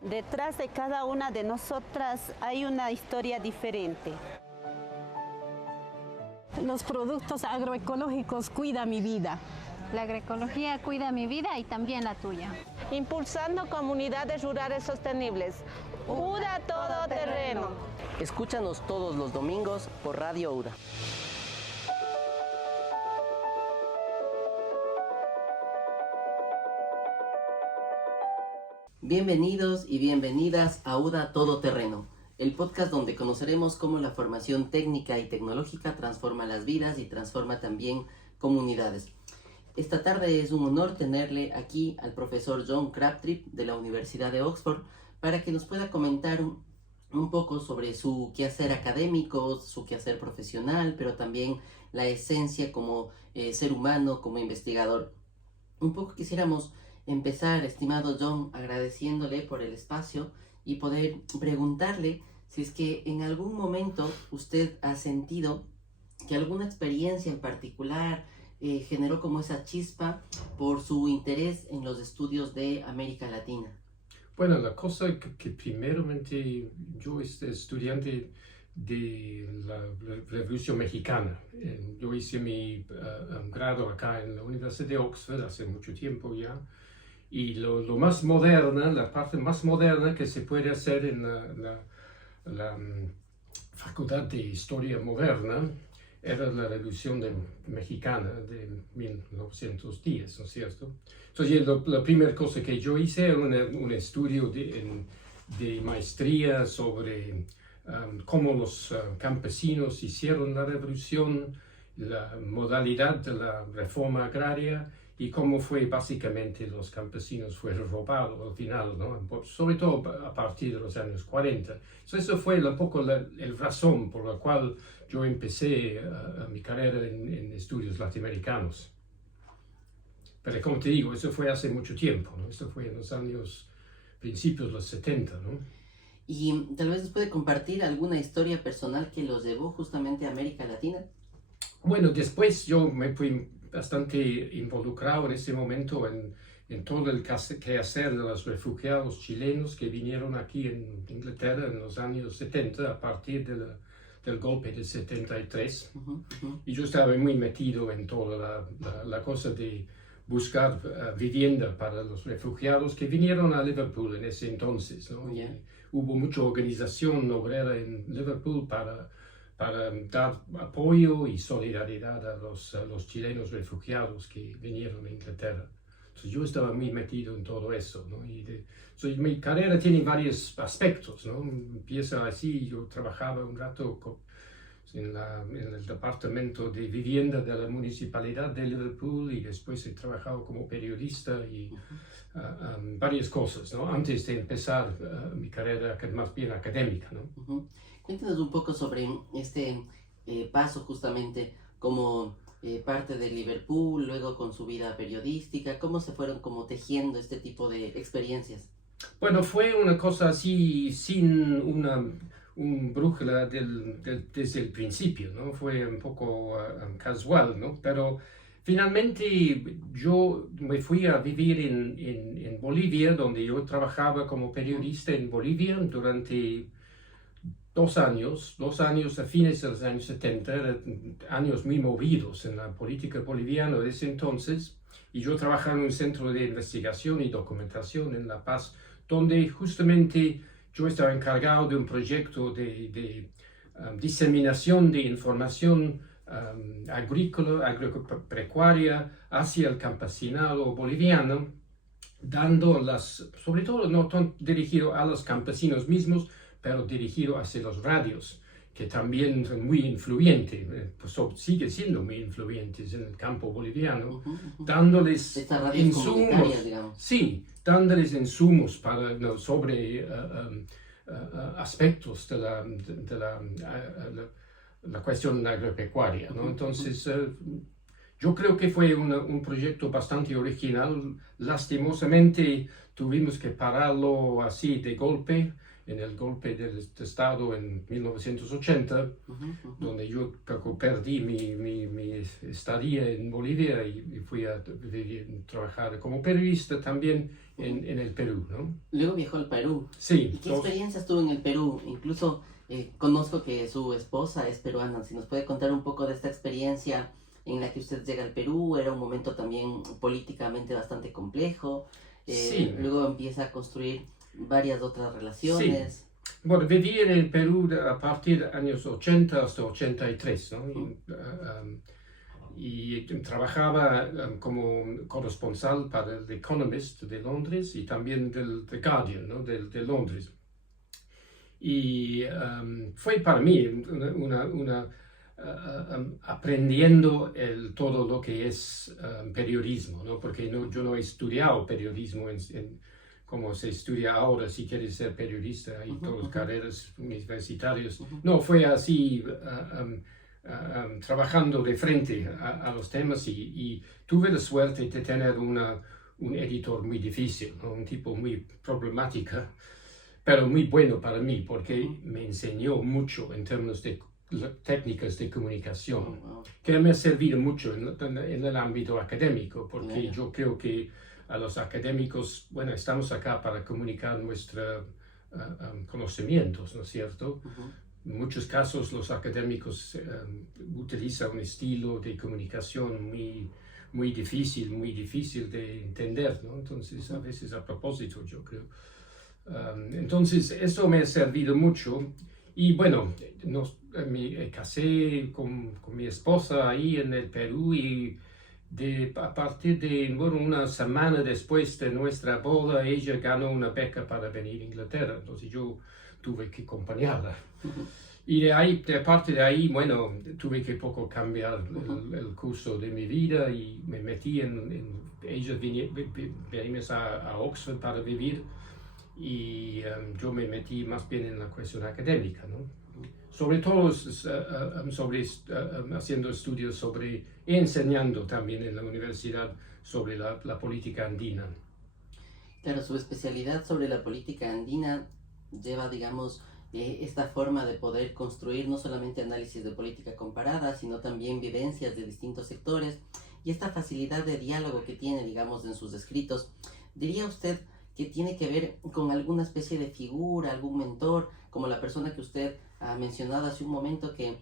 Detrás de cada una de nosotras hay una historia diferente. Los productos agroecológicos cuidan mi vida. La agroecología cuida mi vida y también la tuya. Impulsando comunidades rurales sostenibles. UDA Todoterreno. Escúchanos todos los domingos por Radio UDA. Bienvenidos y bienvenidas a UDA Todoterreno, el podcast donde conoceremos cómo la formación técnica y tecnológica transforma las vidas y transforma también comunidades. Esta tarde es un honor tenerle aquí al profesor John Crabtree de la Universidad de Oxford para que nos pueda comentar un poco sobre su quehacer académico, su quehacer profesional, pero también la esencia como ser humano, como investigador. Un poco quisiéramos empezar, estimado John, agradeciéndole por el espacio y poder preguntarle si es que en algún momento usted ha sentido que alguna experiencia en particular generó como esa chispa por su interés en los estudios de América Latina. Bueno, la cosa que primeramente yo estudiante de la Revolución Mexicana. Yo hice mi grado acá en la Universidad de Oxford hace mucho tiempo ya. Y lo más moderna, la parte más moderna que se puede hacer en la Facultad de Historia Moderna era la Revolución Mexicana de 1910, ¿no es cierto? Entonces, la primera cosa que yo hice era un estudio de maestría sobre cómo los campesinos hicieron la revolución, la modalidad de la reforma agraria y cómo fue básicamente los campesinos fueron robados al final, ¿no? Sobre todo a partir de los años 40. Entonces, eso fue un poco el razón por la cual yo empecé mi carrera en estudios latinoamericanos. Pero como te digo, eso fue hace mucho tiempo, ¿no? Eso fue en los principios de los 70, ¿no? Y tal vez nos puede compartir alguna historia personal que los llevó justamente a América Latina. Bueno, después yo me fui bastante involucrado en ese momento en todo el quehacer de los refugiados chilenos que vinieron aquí en Inglaterra en los años 70 a partir del golpe de 73. Y yo estaba muy metido en toda la cosa de buscar vivienda para los refugiados que vinieron a Liverpool en ese entonces, ¿no? Yeah. Hubo mucha organización obrera en Liverpool para dar apoyo y solidaridad a los chilenos refugiados que vinieron a Inglaterra. Entonces yo estaba muy metido en todo eso, ¿no? Mi carrera tiene varios aspectos, ¿no? Empieza así, yo trabajaba un rato en el departamento de vivienda de la municipalidad de Liverpool y después he trabajado como periodista y varias cosas, ¿no? Antes de empezar mi carrera más bien académica, ¿no? Cuéntanos un poco sobre este paso justamente como parte de Liverpool, luego con su vida periodística, cómo se fueron como tejiendo este tipo de experiencias. Bueno, fue una cosa así sin un brújula desde el principio, ¿no? Fue un poco casual, ¿no? Pero finalmente yo me fui a vivir en Bolivia, donde yo trabajaba como periodista en Bolivia durante 2 años a fines de los años 70, eran años muy movidos en la política boliviana de ese entonces, y yo trabajaba en un centro de investigación y documentación en La Paz, donde justamente yo estaba encargado de un proyecto de diseminación de información agrícola, agropecuaria hacia el campesinado boliviano, sobre todo no tan dirigido a los campesinos mismos, pero dirigido hacia los radios, que también son muy influyentes, pues sigue siendo muy influyentes en el campo boliviano, dándoles insumos, sí, dándoles insumos sobre aspectos de la cuestión agropecuaria, ¿no? Entonces, yo creo que fue un proyecto bastante original. Lastimosamente tuvimos que pararlo así de golpe en el golpe de Estado en 1980, donde yo perdí mi estadía en Bolivia y fui a trabajar como periodista también en el Perú, ¿no? Luego viajó al Perú. Sí. ¿Y qué experiencias tuvo en el Perú? Incluso conozco que su esposa es peruana. Si nos puede contar un poco de esta experiencia en la que usted llega al Perú, era un momento también políticamente bastante complejo. Sí. Luego empieza a construir varias otras relaciones. Sí. Bueno, viví en el Perú a partir de años 80 hasta 83, ¿no? Y trabajaba como corresponsal para el The Economist de Londres y también del The Guardian, ¿no? de Londres. Y fue para mí aprendiendo todo lo que es periodismo, ¿no? Porque yo no he estudiado periodismo como se estudia ahora si quieres ser periodista y todas las carreras universitarias. No, fue así trabajando de frente a los temas y tuve la suerte de tener un editor muy difícil, ¿no? Un tipo muy problemático, pero muy bueno para mí porque me enseñó mucho en términos de técnicas de comunicación, que me ha servido mucho en el ámbito académico, porque yo creo que a los académicos, bueno, estamos acá para comunicar nuestros conocimientos, ¿no es cierto? En muchos casos los académicos utilizan un estilo de comunicación muy difícil de entender, ¿no? Entonces, a veces a propósito, yo creo. Entonces, eso me ha servido mucho. Y bueno, me casé con mi esposa ahí en el Perú y a partir de una semana después de nuestra boda, ella ganó una beca para venir a Inglaterra. Entonces yo tuve que acompañarla. Y a partir de ahí, bueno, tuve que poco cambiar el curso de mi vida y me metí ella venimos a Oxford para vivir y yo me metí más bien en la cuestión académica, ¿no? Sobre todo haciendo estudios y enseñando también en la universidad sobre la política andina. Claro, su especialidad sobre la política andina lleva, digamos, esta forma de poder construir no solamente análisis de política comparada, sino también vivencias de distintos sectores y esta facilidad de diálogo que tiene, digamos, en sus escritos. ¿Diría usted que tiene que ver con alguna especie de figura, algún mentor, como la persona que usted ha mencionado hace un momento, que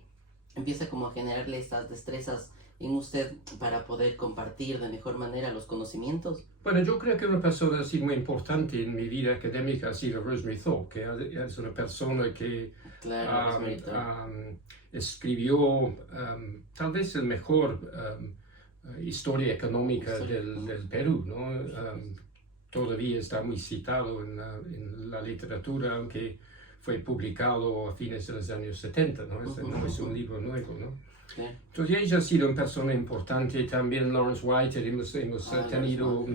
empieza como a generarle estas destrezas en usted para poder compartir de mejor manera los conocimientos? Bueno, yo creo que una persona así muy importante en mi vida académica ha sido Rosemary Thorpe, que es una persona que escribió tal vez el mejor historia económica del Perú, ¿no? Todavía está muy citado en la literatura, aunque fue publicado a fines de los años 70, ¿no? No es un libro nuevo, ¿no? Sí. Entonces ella ha sido una persona importante, también Lawrence Whitehead, hemos tenido,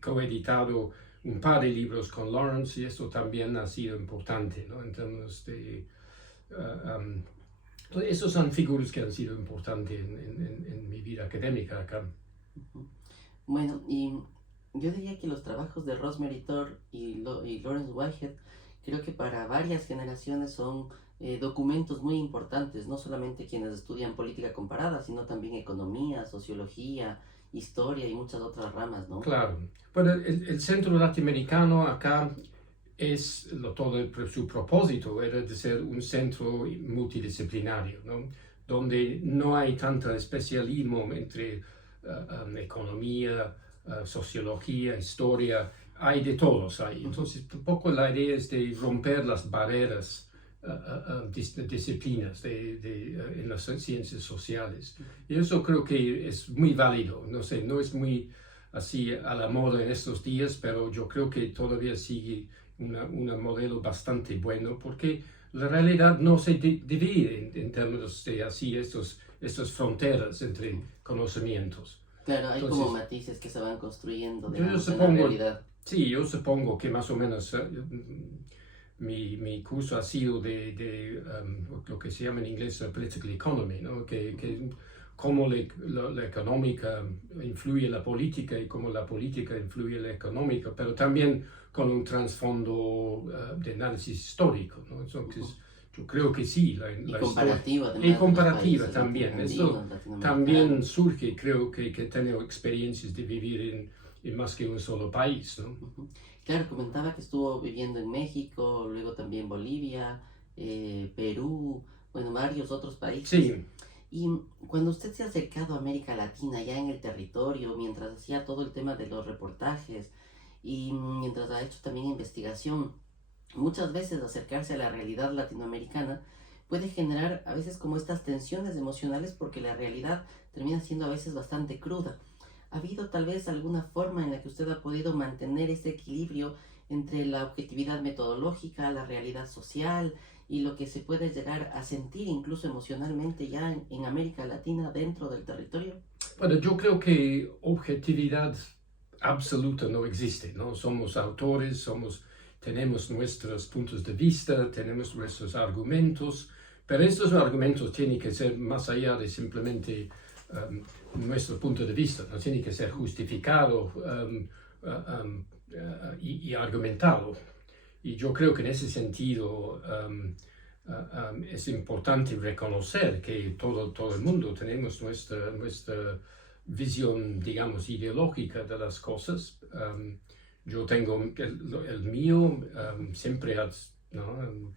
coeditado un par de libros con Lawrence y eso también ha sido importante, ¿no? En términos de... esos son figuras que han sido importantes en mi vida académica acá. Bueno, y yo diría que los trabajos de Rosemary Thorpe y Lawrence Whitehead creo que para varias generaciones son documentos muy importantes, no solamente quienes estudian política comparada, sino también economía, sociología, historia y muchas otras ramas, ¿no? Claro. Bueno, el Centro Latinoamericano acá su propósito era de ser un centro multidisciplinario, ¿no? Donde no hay tanto especialismo entre economía, sociología, historia, hay de todos ahí. Entonces, un poco la idea es de romper las barreras disciplinas en las ciencias sociales. Y eso creo que es muy válido. No sé, no es muy así a la moda en estos días, pero yo creo que todavía sigue un modelo bastante bueno, porque la realidad no se divide en términos de así estas fronteras entre conocimientos. Claro, hay Entonces, como matices que se van construyendo de yo la supongo, realidad. Sí, yo supongo que más o menos mi curso ha sido de lo que se llama en inglés political economy, ¿no? Que cómo la económica influye en la política y cómo la política influye en la económica, pero también con un trasfondo de análisis histórico, ¿no? Entonces, yo creo que sí. Y comparativa y comparativa países, también. Eso también surge, creo que tengo experiencias de vivir en más que un solo país, ¿no? Claro, comentaba que estuvo viviendo en México, luego también Bolivia, Perú, bueno, varios otros países. Sí. Y cuando usted se ha acercado a América Latina, ya en el territorio, mientras hacía todo el tema de los reportajes y mientras ha hecho también investigación, muchas veces acercarse a la realidad latinoamericana puede generar a veces como estas tensiones emocionales porque la realidad termina siendo a veces bastante cruda. ¿Ha habido tal vez alguna forma en la que usted ha podido mantener ese equilibrio entre la objetividad metodológica, la realidad social y lo que se puede llegar a sentir incluso emocionalmente ya en América Latina dentro del territorio? Bueno, yo creo que objetividad absoluta no existe, ¿no? Somos autores, tenemos nuestros puntos de vista, tenemos nuestros argumentos, pero estos argumentos tienen que ser más allá de simplemente nuestro punto de vista, no tiene que ser justificado y argumentado. Y yo creo que en ese sentido es importante reconocer que todo el mundo tenemos nuestra visión, digamos, ideológica de las cosas. Yo tengo el mío, siempre, ¿no?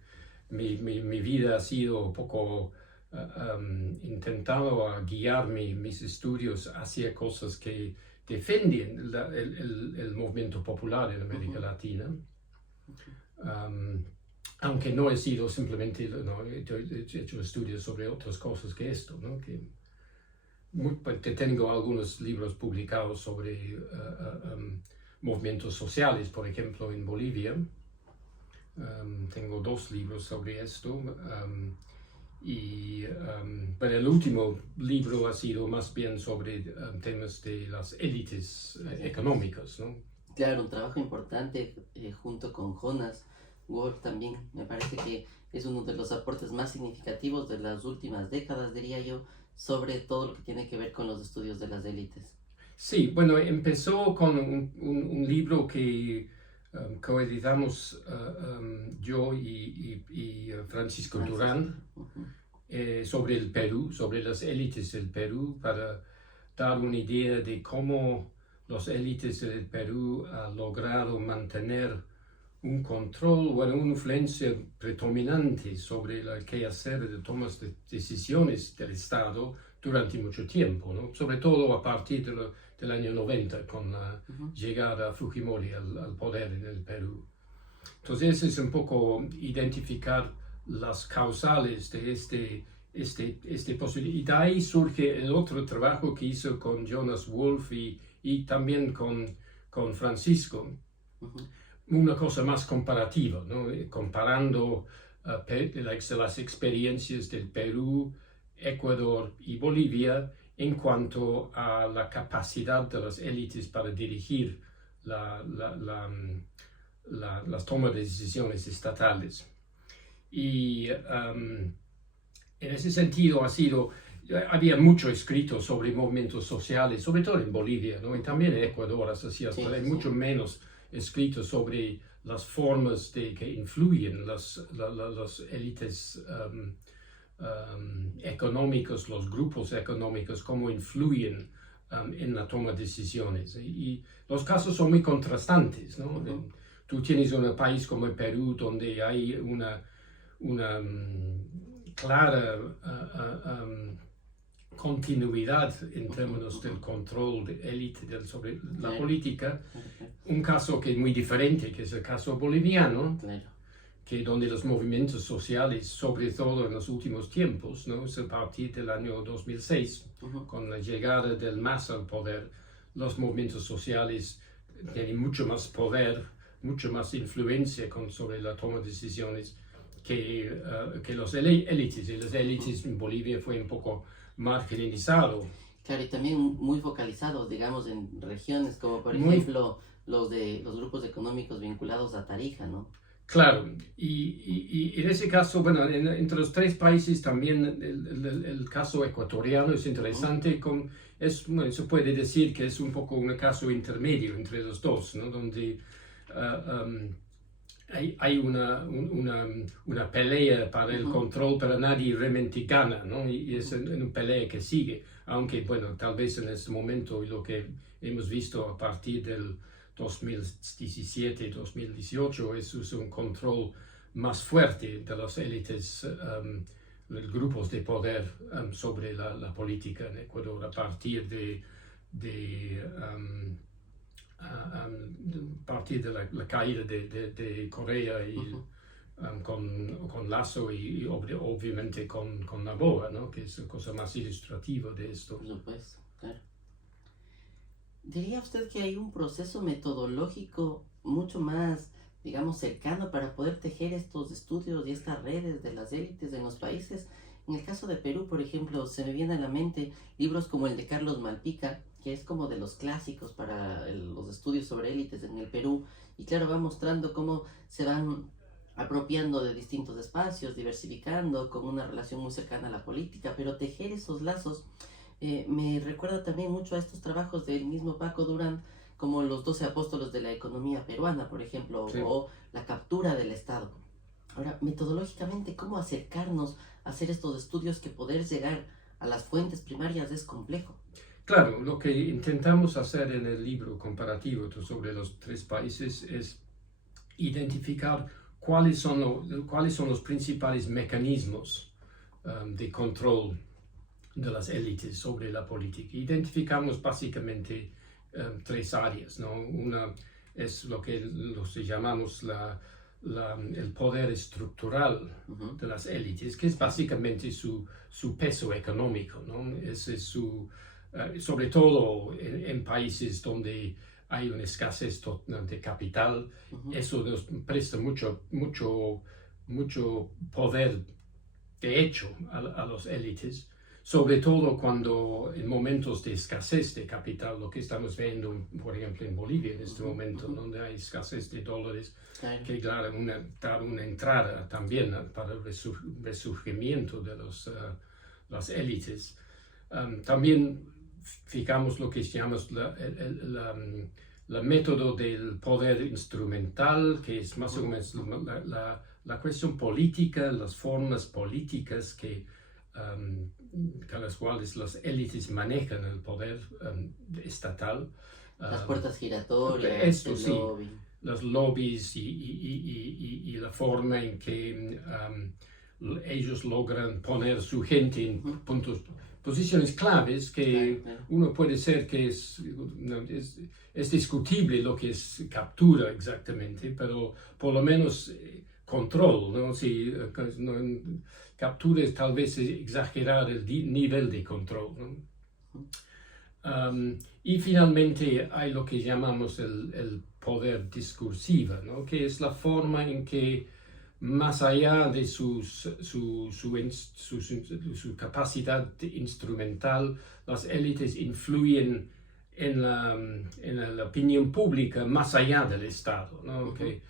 Mi vida ha sido un poco intentado a guiar mis estudios hacia cosas que defienden el movimiento popular en América Latina. Aunque no he sido simplemente, no, he hecho estudios sobre otras cosas que esto, ¿no? Tengo algunos libros publicados sobre movimientos sociales, por ejemplo, en Bolivia. Tengo 2 libros sobre esto. Pero el último libro ha sido más bien sobre temas de las élites económicas, ¿no? Claro, un trabajo importante junto con Jonas Wolf también. Me parece que es uno de los aportes más significativos de las últimas décadas, diría yo, sobre todo lo que tiene que ver con los estudios de las élites. Sí, bueno, empezó con un libro que coeditamos yo y Francisco Durán sobre el Perú, sobre las élites del Perú, para dar una idea de cómo las élites del Perú han logrado mantener un control o una influencia predominante sobre el quehacer de tomas de decisiones del Estado durante mucho tiempo, ¿no? Sobre todo a partir del año 90, con la llegada de Fujimori al poder en el Perú. Entonces es un poco identificar las causales de este posible. Y de ahí surge el otro trabajo que hizo con Jonas Wolf y también con Francisco. Una cosa más comparativa, ¿no? Comparando las experiencias del Perú, Ecuador y Bolivia en cuanto a la capacidad de las élites para dirigir las tomas de decisiones estatales. Y en ese sentido había mucho escrito sobre movimientos sociales, sobre todo en Bolivia, ¿no? Y también en Ecuador, hay mucho menos escrito sobre las formas que influyen las élites económicos, los grupos económicos, cómo influyen en la toma de decisiones. Y los casos son muy contrastantes, ¿no? Tú tienes un país como el Perú, donde hay una clara continuidad en términos del control de élite sobre la política. Un caso que es muy diferente, que es el caso boliviano, que donde los movimientos sociales, sobre todo en los últimos tiempos, ¿no? Es a partir del año 2006, con la llegada del MAS al poder, los movimientos sociales tienen mucho más poder, mucho más influencia sobre la toma de decisiones que los élites. Y las élites en Bolivia fue un poco marginalizado. Claro, y también muy focalizados, digamos, en regiones como por ejemplo los grupos económicos vinculados a Tarija, ¿no? Claro, y en ese caso, bueno, entre los tres países también el caso ecuatoriano es interesante, bueno, se puede decir que es un poco un caso intermedio entre los dos, ¿no? Donde hay una pelea para el control, pero nadie realmente gana, ¿no? Y es una pelea que sigue, aunque, bueno, tal vez en este momento lo que hemos visto a partir del 2017-2018 es un control más fuerte de las élites, grupos de poder sobre la política en Ecuador a partir de la caída de Correa y con Lasso y obviamente con Noboa, ¿no? Que es la cosa más ilustrativa de esto. Por supuesto, claro. ¿Diría usted que hay un proceso metodológico mucho más, digamos, cercano para poder tejer estos estudios y estas redes de las élites en los países? En el caso de Perú, por ejemplo, se me viene a la mente libros como el de Carlos Malpica, que es como de los clásicos para los estudios sobre élites en el Perú, y claro, va mostrando cómo se van apropiando de distintos espacios, diversificando, con una relación muy cercana a la política, pero tejer esos lazos me recuerda también mucho a estos trabajos del mismo Paco Durán, como los 12 apóstolos de la economía peruana, por ejemplo, sí, o la captura del Estado. Ahora, metodológicamente, ¿cómo acercarnos a hacer estos estudios que poder llegar a las fuentes primarias es complejo? Claro, lo que intentamos hacer en el libro comparativo sobre los tres países es identificar cuáles son los principales mecanismos de control de las élites sobre la política. Identificamos básicamente tres áreas, ¿no? Una es lo que llamamos el poder estructural de las élites, que es básicamente su peso económico, ¿no? Ese es sobre todo en países donde hay una escasez de capital, eso nos presta mucho poder de hecho a las élites, sobre todo cuando en momentos de escasez de capital, lo que estamos viendo, por ejemplo, en Bolivia en este momento, donde hay escasez de dólares, que claro, dar una entrada también para el resurgimiento de las élites. También fijamos lo que llamamos el método del poder instrumental, que es más o menos la cuestión política, las formas políticas con las cuales las élites manejan el poder estatal. Las puertas giratorias, esto sí, lobby. Los lobbies y la forma en que ellos logran poner su gente en posiciones claves que uno puede ser que es discutible lo que es captura exactamente, pero por lo menos control, ¿no? Si captura es tal vez exagerar el nivel de control, ¿no? Y finalmente hay lo que llamamos el poder discursivo, ¿no? Que es la forma en que más allá de su capacidad instrumental, las élites influyen en la opinión pública más allá del Estado, ¿no? Que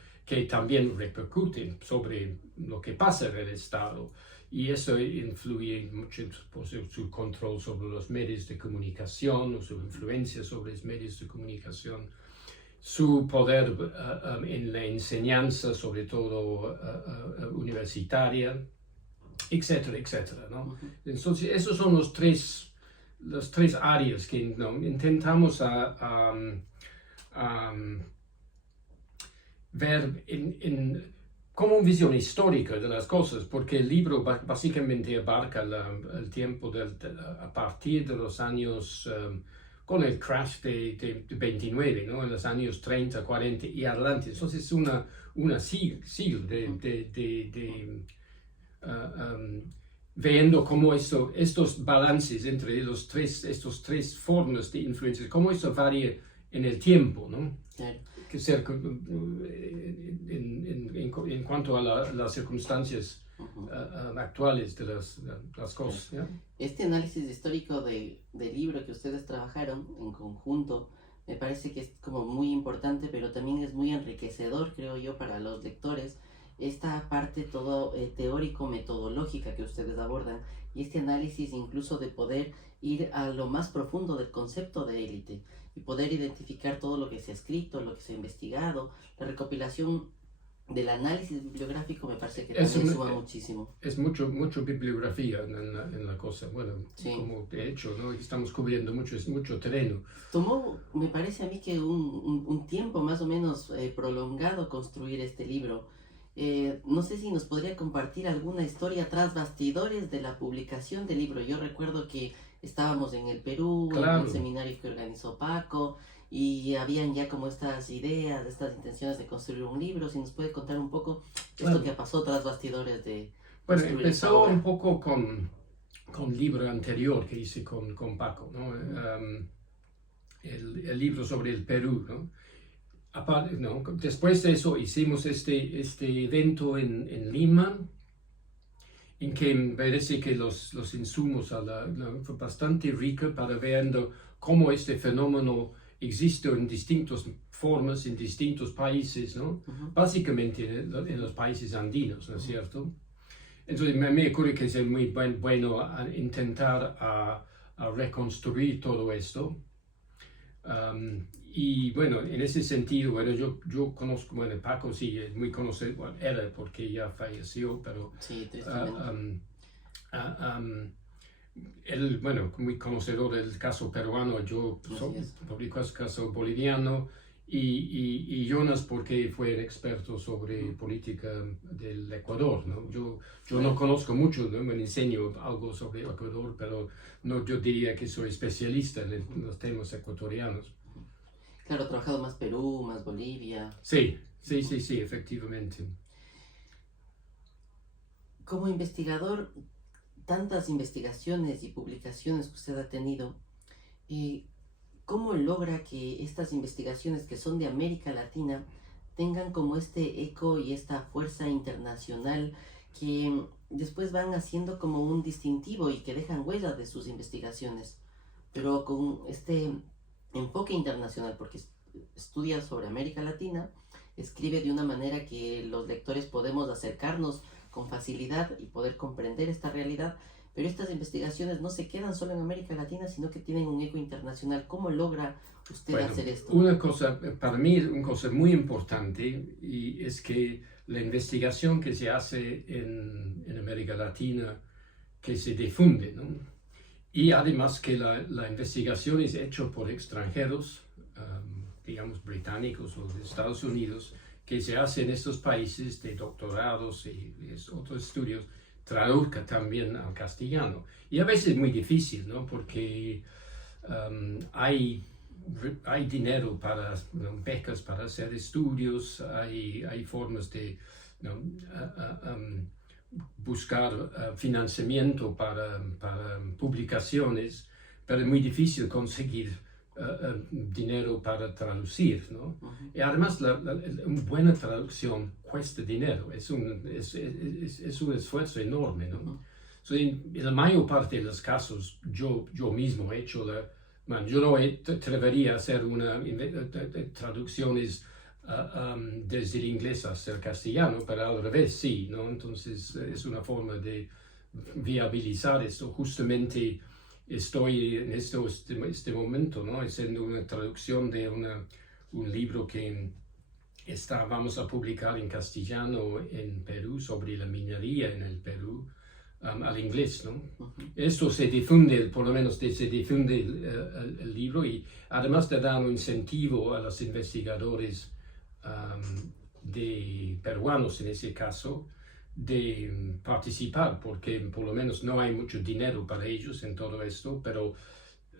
también repercuten sobre lo que pasa en el Estado. Y eso influye mucho por su control sobre los medios de comunicación o su influencia sobre los medios de comunicación, su poder en la enseñanza, sobre todo universitaria, etcétera, etcétera, ¿no? Entonces, esos son los tres áreas que intentamos ver como una visión histórica de las cosas, porque el libro básicamente abarca el tiempo a partir de los años, con el crash de 29, ¿no? En los años 30, 40 y adelante. Entonces es una siglo viendo cómo estos balances entre estos tres formas de influencia, cómo eso varía en el tiempo, ¿no? Claro. Que ser en cuanto a las circunstancias actuales de las cosas. ¿Ya? Este análisis histórico del libro que ustedes trabajaron en conjunto me parece que es como muy importante, pero también es muy enriquecedor, creo yo, para los lectores, esta parte todo teórico-metodológica que ustedes abordan y este análisis incluso de poder ir a lo más profundo del concepto de élite y poder identificar todo lo que se ha escrito, lo que se ha investigado, la recopilación del análisis bibliográfico me parece que también suma muchísimo. Es mucho bibliografía en la cosa, bueno, sí. Como de hecho, ¿no? Estamos cubriendo mucho terreno. Tomó, me parece a mí que un tiempo más o menos prolongado construir este libro. No sé si nos podría compartir alguna historia tras bastidores de la publicación del libro. Yo recuerdo que estábamos en el Perú, claro, en un seminario que organizó Paco, y habían ya como estas ideas, estas intenciones de construir un libro. Si nos puede contar un poco esto que pasó tras bastidores de... Bueno, empezó un poco con el libro anterior que hice con Paco, ¿no? El libro sobre el Perú, ¿no? Aparte, ¿no? Después de eso hicimos este evento en Lima, en que me parece que los insumos fue bastante rico para ver cómo este fenómeno existe en distintas formas, en distintos países, ¿no? Básicamente en los países andinos, ¿no es cierto? Entonces me ocurre que es muy bueno intentar a reconstruir todo esto. Y bueno, en ese sentido, bueno, yo conozco, bueno, Paco sí es muy conocido, bueno, era porque ya falleció, pero... Sí, tristemente. Él, bueno, muy conocedor del caso peruano, yo publicó el caso boliviano, y Jonas porque fue el experto sobre política del Ecuador, ¿no? Yo no conozco mucho, ¿no? Me enseño algo sobre Ecuador, pero no, yo diría que soy especialista en los temas ecuatorianos. Claro, ha trabajado más Perú, más Bolivia. Sí, efectivamente. Como investigador, tantas investigaciones y publicaciones que usted ha tenido, ¿cómo logra que estas investigaciones que son de América Latina tengan como este eco y esta fuerza internacional que después van haciendo como un distintivo y que dejan huella de sus investigaciones, pero con este enfoque internacional, porque estudia sobre América Latina, escribe de una manera que los lectores podemos acercarnos con facilidad y poder comprender esta realidad, pero estas investigaciones no se quedan solo en América Latina, sino que tienen un eco internacional. ¿Cómo logra usted hacer esto? Una cosa, para mí, una cosa muy importante, y es que la investigación que se hace en América Latina, que se difunde, ¿no? Y además que la investigación es hecha por extranjeros, digamos británicos o de Estados Unidos, que se hace en estos países de doctorados y otros estudios, traduzca también al castellano. Y a veces es muy difícil, ¿no? Porque hay dinero para becas para hacer estudios, hay formas de buscar financiamiento para publicaciones, pero es muy difícil conseguir dinero para traducir, ¿no? Y además una buena traducción cuesta dinero, es un esfuerzo enorme, ¿no? So, en la mayor parte de los casos yo mismo he hecho yo no atrevería a hacer traducciones desde el inglés hasta el castellano, pero al revés sí, ¿no? Entonces es una forma de viabilizar esto. Justamente estoy en este momento, ¿no? Haciendo una traducción de un libro que vamos a publicar en castellano en Perú sobre la minería en el Perú, al inglés, ¿no? Esto se difunde, por lo menos se difunde el libro, y además de dar un incentivo a los investigadores peruanos en ese caso, de participar, porque por lo menos no hay mucho dinero para ellos en todo esto, pero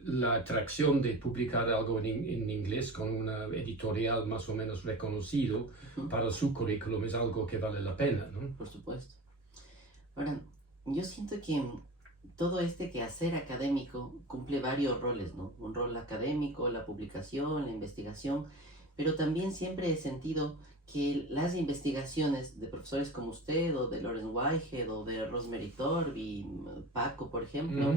la atracción de publicar algo en inglés con una editorial más o menos reconocido para su currículum es algo que vale la pena, ¿no? Por supuesto. Ahora, yo siento que todo este quehacer académico cumple varios roles, ¿no? Un rol académico, la publicación, la investigación, pero también siempre he sentido que las investigaciones de profesores como usted, o de Lawrence Whitehead, o de Rosemary Torby, Paco, por ejemplo,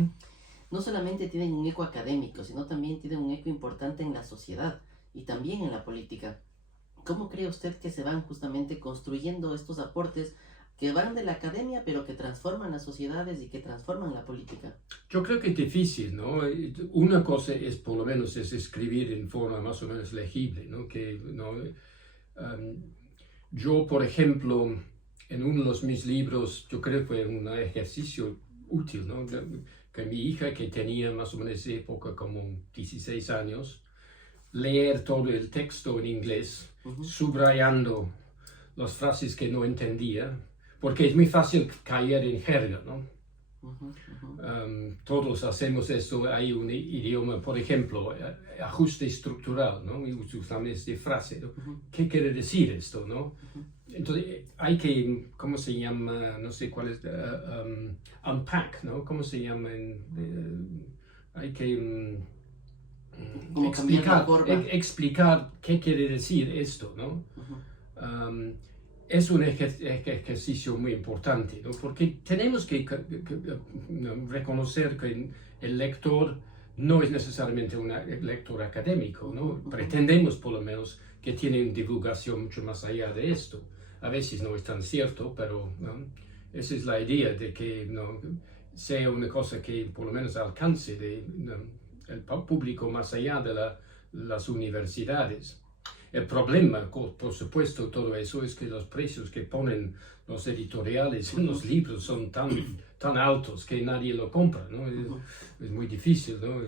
no solamente tienen un eco académico, sino también tienen un eco importante en la sociedad y también en la política. ¿Cómo cree usted que se van justamente construyendo estos aportes que van de la academia, pero que transforman las sociedades y que transforman la política? Yo creo que es difícil, ¿no? Una cosa es, por lo menos, es escribir en forma más o menos legible, ¿no? Yo, por ejemplo, en uno de mis libros, yo creo que fue un ejercicio útil, ¿no? Que mi hija, que tenía más o menos esa época como 16 años, leer todo el texto en inglés, subrayando las frases que no entendía, porque es muy fácil caer en jerga, ¿no? Todos hacemos esto. Hay un idioma, por ejemplo, ajuste estructural, ¿no? Y usamos esta frase, ¿no? ¿Qué quiere decir esto, no? Entonces hay que, ¿cómo se llama? No sé cuál es, unpack, ¿no? ¿Cómo se llama? Hay que explicar qué quiere decir esto, ¿no? Es un ejercicio muy importante, ¿no? Porque tenemos que reconocer que el lector no es necesariamente un lector académico, ¿no? Pretendemos, por lo menos, que tiene una divulgación mucho más allá de esto. A veces no es tan cierto, pero ¿no? Esa es la idea de que ¿no? sea una cosa que por lo menos alcance el público más allá de las universidades. El problema, por supuesto, todo eso es que los precios que ponen los editoriales en los libros son tan altos que nadie lo compra, ¿no? Es muy difícil, ¿no?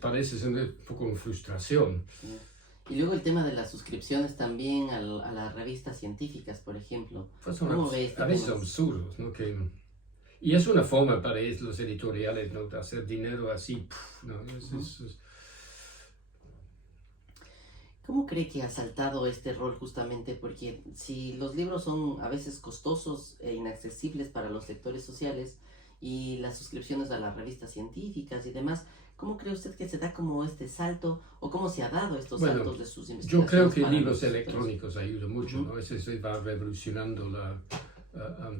Parece ser un poco una frustración. Y luego el tema de las suscripciones también a las revistas científicas, por ejemplo. Pues ¿cómo ves? A veces absurdos, ¿no? Y es una forma para los editoriales, ¿no? De hacer dinero así, ¿no? ¿Cómo cree que ha saltado este rol justamente? Porque si los libros son a veces costosos e inaccesibles para los sectores sociales y las suscripciones a las revistas científicas y demás, ¿cómo cree usted que se da como este salto o cómo se ha dado estos saltos de sus investigaciones? Yo creo que libros electrónicos ayudan mucho, ¿no? Ese se va revolucionando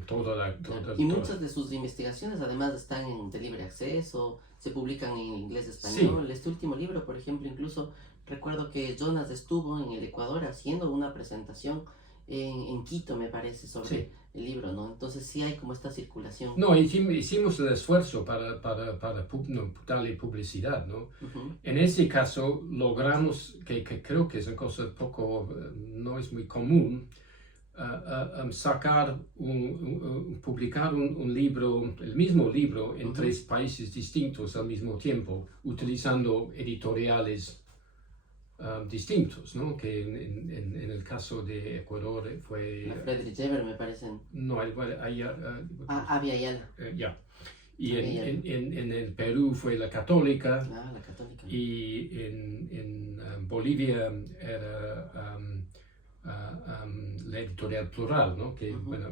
toda la... Y muchas de sus investigaciones además están de libre acceso, se publican en inglés y español. Sí. Este último libro, por ejemplo, incluso recuerdo que Jonas estuvo en el Ecuador haciendo una presentación en Quito, me parece, sobre el libro, ¿no? Entonces sí hay como esta circulación. No, hicimos el esfuerzo para darle publicidad, ¿no? En ese caso logramos, que creo que es una cosa poco, no es muy común, publicar un libro, el mismo libro, en 3 países distintos al mismo tiempo, utilizando editoriales distintos, ¿no? Que en el caso de Ecuador fue... La Friedrich Ebert, me parece. No, Abya Yala. Ya. Y en el Perú fue la Católica. La Católica. Y en Bolivia era la editorial Plural, ¿no? Que bueno,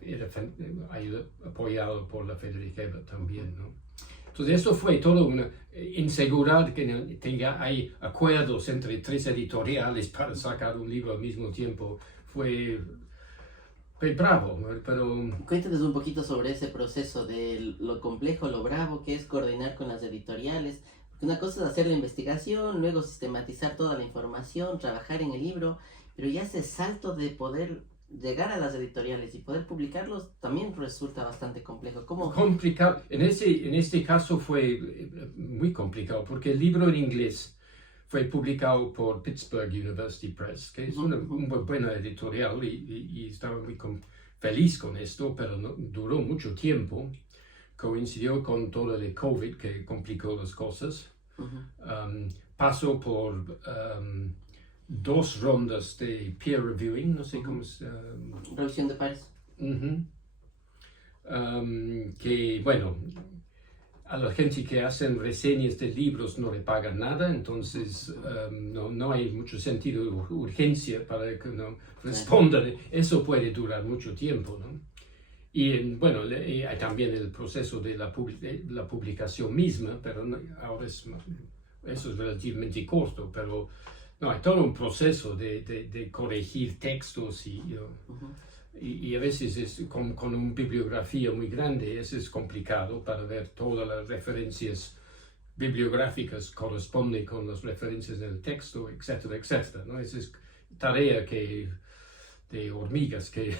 era apoyado por la Friedrich Ebert también, ¿no? Entonces eso fue todo insegurar que hay acuerdos entre 3 editoriales para sacar un libro al mismo tiempo. Fue bravo, pero... Cuéntanos un poquito sobre ese proceso de lo complejo, lo bravo que es coordinar con las editoriales. Porque una cosa es hacer la investigación, luego sistematizar toda la información, trabajar en el libro, pero ya ese salto de poder llegar a las editoriales y poder publicarlos también resulta bastante complejo. ¿Cómo? Complicado. En este caso fue muy complicado porque el libro en inglés fue publicado por Pittsburgh University Press, que es una buena editorial y estaba muy feliz con esto, pero no, duró mucho tiempo. Coincidió con todo el COVID que complicó las cosas. Pasó por... 2 rondas de peer reviewing, no sé cómo es... Revisión de pares. Que, bueno, a la gente que hacen reseñas de libros no le pagan nada, entonces no hay mucho sentido de urgencia para que no respondan. Eso puede durar mucho tiempo, ¿no? Y, bueno, hay también el proceso de la publicación misma, pero ahora eso es relativamente corto, pero... No, hay todo un proceso de corregir textos y a veces con una bibliografía muy grande, eso es complicado para ver todas las referencias bibliográficas corresponden con las referencias del texto, etcétera, etcétera, ¿no? Eso es tarea de hormigas, que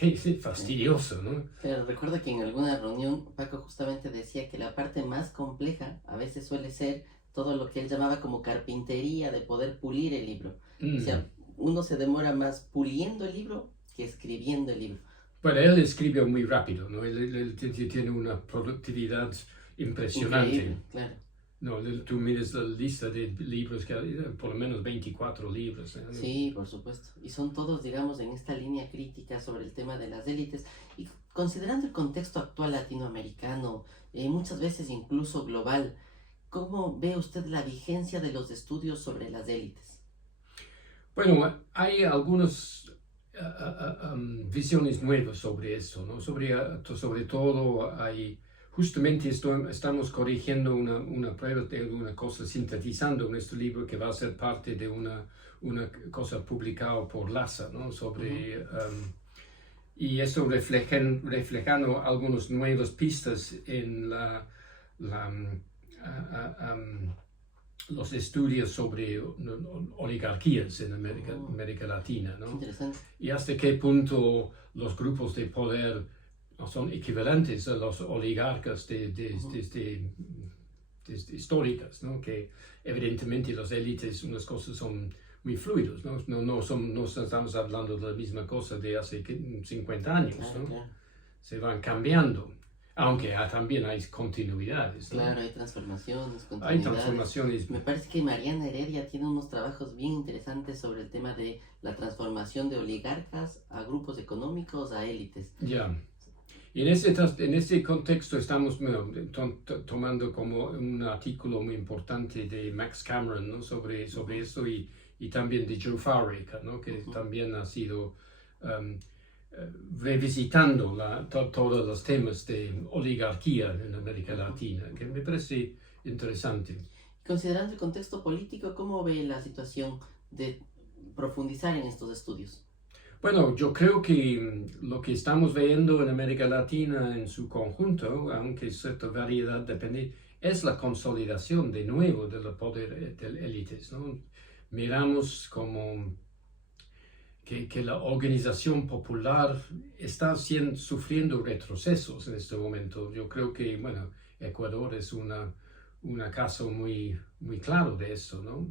es fastidioso, ¿no? Pero recuerdo que en alguna reunión Paco justamente decía que la parte más compleja a veces suele ser todo lo que él llamaba como carpintería de poder pulir el libro. O sea, uno se demora más puliendo el libro que escribiendo el libro. Bueno, él escribe muy rápido, ¿no? Él tiene una productividad impresionante. Increíble, claro. No, tú miras la lista de libros, que por lo menos 24 libros. Sí, por supuesto. Y son todos, digamos, en esta línea crítica sobre el tema de las élites. Y considerando el contexto actual latinoamericano, muchas veces incluso global, ¿cómo ve usted la vigencia de los estudios sobre las élites? Bueno, hay algunas visiones nuevas sobre eso, ¿no? Sobre todo hay... Justamente estamos corrigiendo una prueba de una cosa, sintetizando nuestro libro que va a ser parte de una cosa publicada por LASA, ¿no? Sobre, y eso reflejando algunas nuevas pistas en los estudios sobre oligarquías en América Latina, ¿no? Interesante. Y hasta qué punto los grupos de poder son equivalentes a los oligarcas desde históricas, ¿no? Que evidentemente las élites, unas cosas son muy fluidos, ¿no? No estamos hablando de la misma cosa de hace 50 años, ¿no? Claro. Se van cambiando, aunque también hay continuidades, ¿no? Claro, hay transformaciones, Hay continuidades. transformaciones. Me parece que Mariana Heredia tiene unos trabajos bien interesantes sobre el tema de la transformación de oligarcas a grupos económicos, a élites. Ya. Y en ese contexto estamos tomando como un artículo muy importante de Max Cameron, ¿no? sobre esto y también de Joe Farrick, ¿no? Que también ha sido revisitando todos los temas de oligarquía en América Latina, que me parece interesante. Considerando el contexto político, ¿cómo ve la situación de profundizar en estos estudios? Bueno, yo creo que lo que estamos viendo en América Latina en su conjunto, aunque cierta variedad depende, es la consolidación de nuevo del poder de élites, ¿no? Miramos como que la organización popular está sufriendo retrocesos en este momento. Yo creo que, bueno, Ecuador es una caso muy claro de eso, ¿no?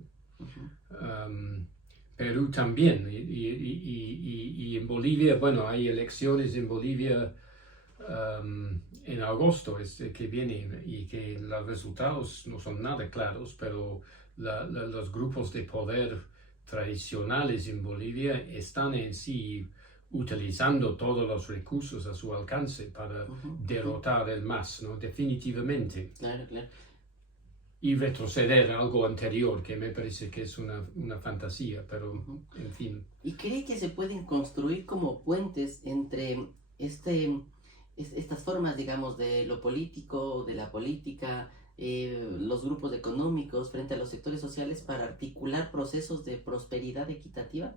Perú también, y en Bolivia, bueno, hay elecciones en Bolivia en agosto que viene y que los resultados no son nada claros, pero los grupos de poder tradicionales en Bolivia están en sí utilizando todos los recursos a su alcance para derrotar el MAS, ¿no? Definitivamente. Claro, claro. Y retroceder a algo anterior, que me parece que es una fantasía, pero en fin. ¿Y cree que se pueden construir como puentes entre estas formas, digamos, de lo político, de la política, los grupos económicos frente a los sectores sociales para articular procesos de prosperidad equitativa?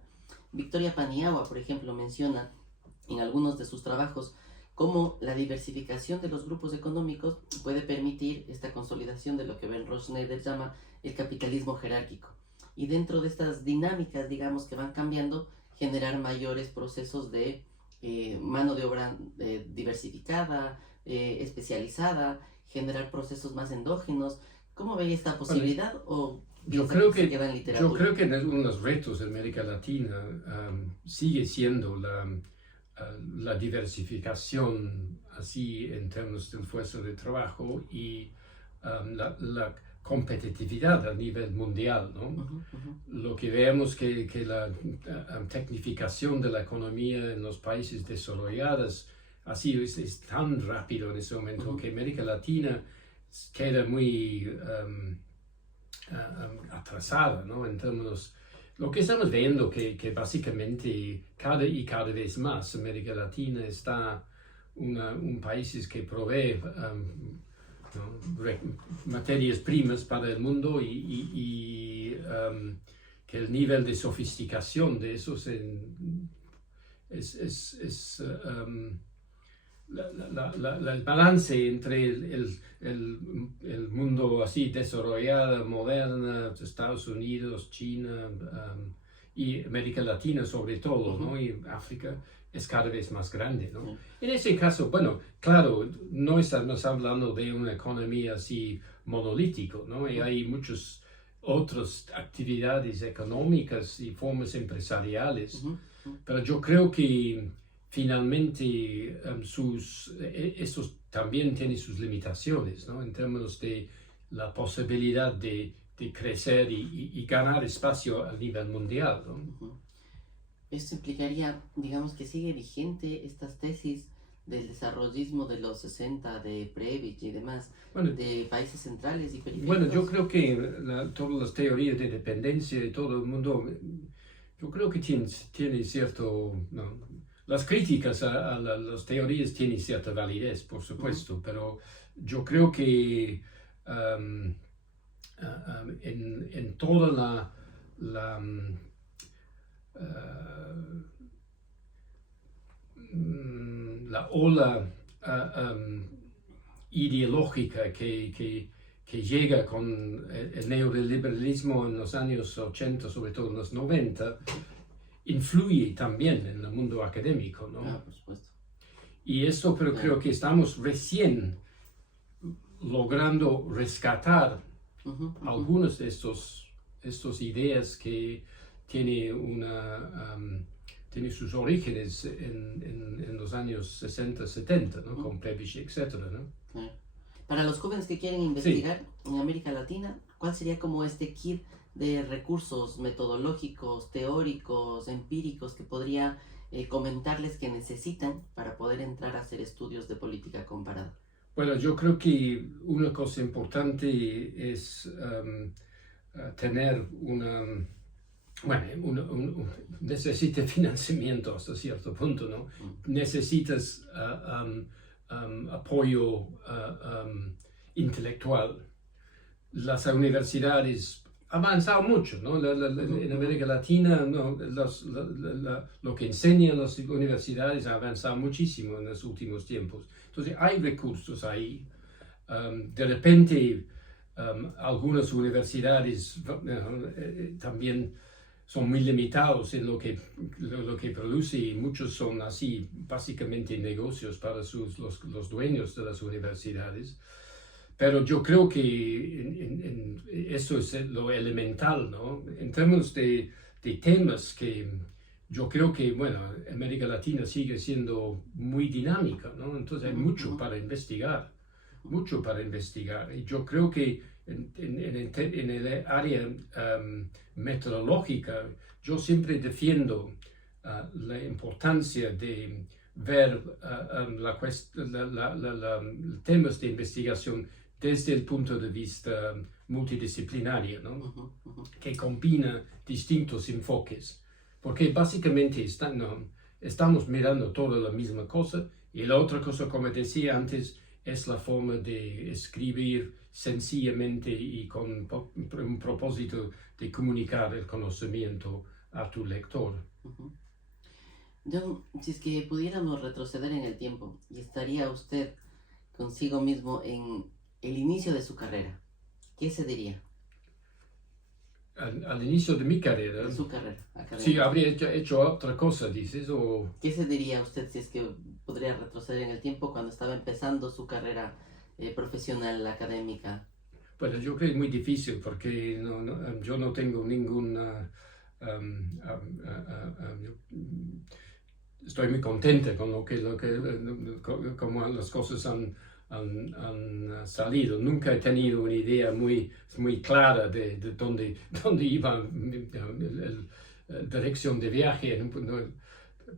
Victoria Paniagua, por ejemplo, menciona en algunos de sus trabajos cómo la diversificación de los grupos económicos puede permitir esta consolidación de lo que Ben Schneider llama el capitalismo jerárquico. Y dentro de estas dinámicas, digamos, que van cambiando, generar mayores procesos de mano de obra diversificada, especializada, generar procesos más endógenos. ¿Cómo ve esta posibilidad? ¿O yo creo se queda en literatura? Yo creo que uno de los retos de América Latina sigue siendo la diversificación así en términos del fuerza de trabajo y la competitividad a nivel mundial, ¿no? Lo que vemos que la tecnificación de la economía en los países desarrollados así es tan rápido en ese momento que América Latina queda muy atrasada, ¿no? En términos... Lo que estamos viendo que básicamente cada vez más América Latina está un país que provee materias primas para el mundo y que el nivel de sofisticación de eso el balance entre el mundo así desarrollado, moderno, Estados Unidos, China y América Latina sobre todo, ¿no? Y África es cada vez más grande, ¿no? En ese caso, bueno, claro, no estamos hablando de una economía así monolítica, ¿no? Y hay muchas otras actividades económicas y formas empresariales, pero yo creo que finalmente eso también tiene sus limitaciones, ¿no? En términos de la posibilidad de crecer y ganar espacio a nivel mundial, ¿no? Esto implicaría, digamos, que sigue vigente estas tesis del desarrollismo de los 60, de Prebisch y demás, Bueno, de países centrales y periféricos. Bueno, yo creo que todas las teorías de dependencia y todo el mundo, yo creo que tiene cierto, ¿no? Las críticas a las teorías tienen cierta validez, por supuesto, pero yo creo que en toda la ola ideológica que llega con el neoliberalismo en los años 80, sobre todo en los 90, influye también en el mundo académico, ¿no? Por supuesto. Y eso, pero creo que estamos recién logrando rescatar algunas de estas ideas que tiene sus orígenes en los años 60, 70, ¿no? Con Prebisch, etc., ¿no? Para los jóvenes que quieren investigar en América Latina, ¿cuál sería como este kit de recursos metodológicos, teóricos, empíricos que podría comentarles que necesitan para poder entrar a hacer estudios de política comparada? Bueno, yo creo que una cosa importante es tener necesita financiamiento hasta cierto punto, ¿no? Necesitas apoyo intelectual. Las universidades han avanzado mucho, ¿no? En América Latina, ¿no? Lo que enseñan las universidades ha avanzado muchísimo en los últimos tiempos. Entonces hay recursos ahí. De repente, algunas universidades también son muy limitados en lo que produce, y muchos son así básicamente negocios para los dueños de las universidades. Pero yo creo que eso es lo elemental, ¿no? En términos de temas que yo creo que, bueno, América Latina sigue siendo muy dinámica, ¿no? Entonces hay mucho para investigar, mucho para investigar. Y yo creo que en el área metodológica, yo siempre defiendo la importancia de ver temas de investigación desde el punto de vista multidisciplinario, ¿no? Que combina distintos enfoques, porque básicamente estamos mirando toda la misma cosa, y la otra cosa, como decía antes, es la forma de escribir sencillamente y con un propósito de comunicar el conocimiento a tu lector. John, si es que pudiéramos retroceder en el tiempo y estaría usted consigo mismo en el inicio de su carrera, ¿qué se diría? Al inicio de mi carrera. De su carrera académica. Sí, habría hecho otra cosa, dices, o... ¿Qué se diría usted si es que podría retroceder en el tiempo cuando estaba empezando su carrera profesional académica? Bueno, yo creo que es muy difícil porque yo no tengo ninguna... estoy muy contenta con cómo las cosas han salido. Nunca he tenido una idea muy clara de dónde iba la dirección de viaje, un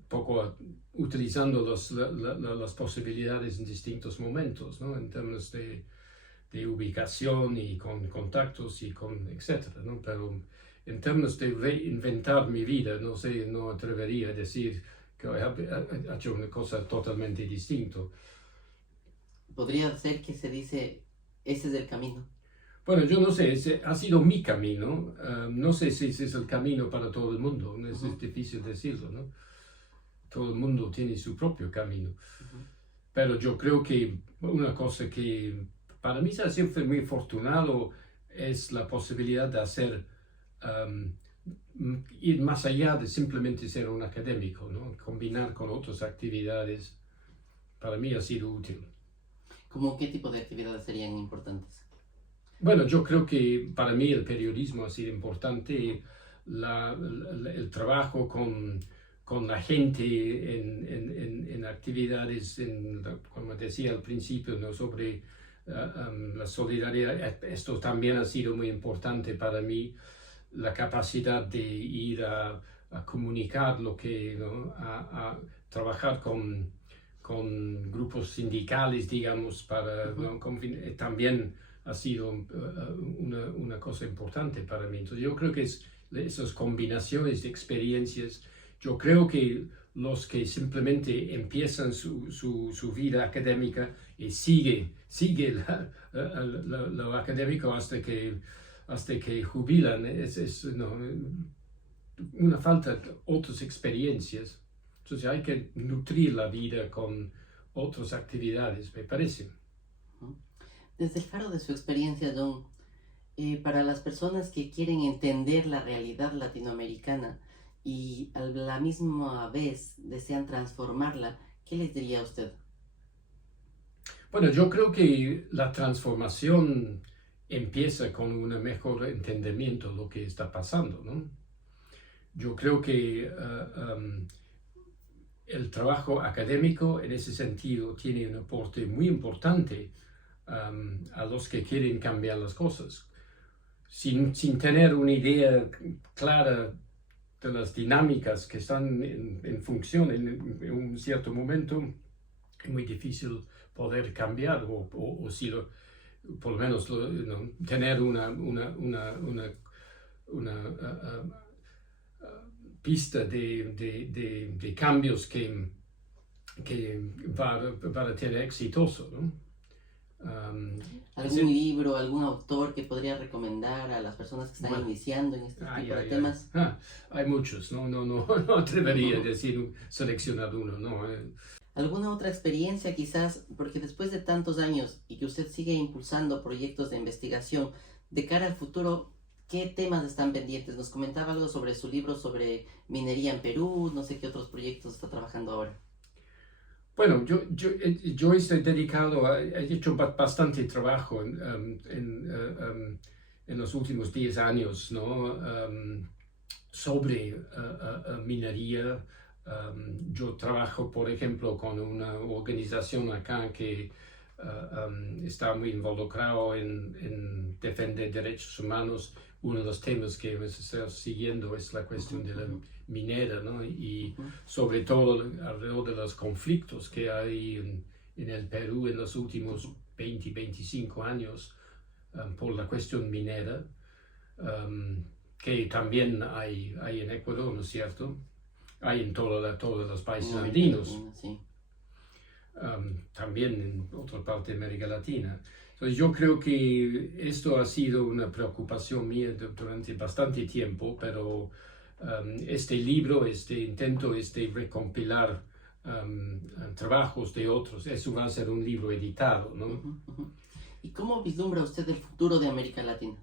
poco utilizando las posibilidades en distintos momentos, ¿no? En términos de ubicación y con contactos y etcétera, ¿no? Pero en términos de reinventar mi vida, no sé, no atrevería a decir que he hecho una cosa totalmente distinta. ¿Podría ser que se dice, ese es el camino? Bueno, yo no sé, ese ha sido mi camino. No sé si ese es el camino para todo el mundo. Es difícil decirlo, ¿no? Todo el mundo tiene su propio camino. Pero yo creo que una cosa que para mí ha sido muy afortunado es la posibilidad de hacer ir más allá de simplemente ser un académico, ¿no? Combinar con otras actividades, para mí ha sido útil. ¿Cómo qué tipo de actividades serían importantes? Bueno, yo creo que para mí el periodismo ha sido importante, el trabajo con la gente en actividades, como decía al principio, ¿no? Sobre la solidaridad. Esto también ha sido muy importante para mí, la capacidad de ir a comunicar lo que, ¿no? a trabajar con grupos sindicales, digamos, para, ¿no? También ha sido una cosa importante para mí. Entonces yo creo que esas combinaciones de experiencias, yo creo que los que simplemente empiezan su vida académica y sigue lo académico hasta que jubilan, no, una falta de otras experiencias. Entonces hay que nutrir la vida con otras actividades, me parece. Desde el faro de su experiencia, John, para las personas que quieren entender la realidad latinoamericana y a la misma vez desean transformarla, ¿qué les diría a usted? Bueno, yo creo que la transformación empieza con un mejor entendimiento de lo que está pasando, ¿no? Yo creo que el trabajo académico en ese sentido tiene un aporte muy importante a los que quieren cambiar las cosas. Sin tener una idea clara de las dinámicas que están en función en un cierto momento, es muy difícil poder cambiar o si por lo menos ¿no? tener una pista de cambios que va a tener exitoso, ¿no? ¿Algún libro, algún autor que podría recomendar a las personas que están iniciando en este tipo de temas? Hay muchos, no atrevería a decir seleccionar uno, no. ¿Alguna otra experiencia quizás, porque después de tantos años y que usted sigue impulsando proyectos de investigación, de cara al futuro, qué temas están pendientes? Nos comentaba algo sobre su libro sobre minería en Perú, no sé qué otros proyectos está trabajando ahora. Bueno, yo estoy dedicado, he hecho bastante trabajo en los últimos 10 años, ¿no? Sobre minería. Yo trabajo, por ejemplo, con una organización acá que está muy involucrado en defender derechos humanos. Uno de los temas que estamos siguiendo es la cuestión de la minera, ¿no? Y sobre todo alrededor de los conflictos que hay en el Perú en los últimos 20-25 años por la cuestión minera, que también hay en Ecuador, ¿no es cierto? Hay en todos los países andinos, sí. También en otra parte de América Latina. Entonces yo creo que esto ha sido una preocupación mía durante bastante tiempo, pero este libro, este intento de recompilar trabajos de otros, eso va a ser un libro editado, ¿no? ¿Y cómo vislumbra usted el futuro de América Latina?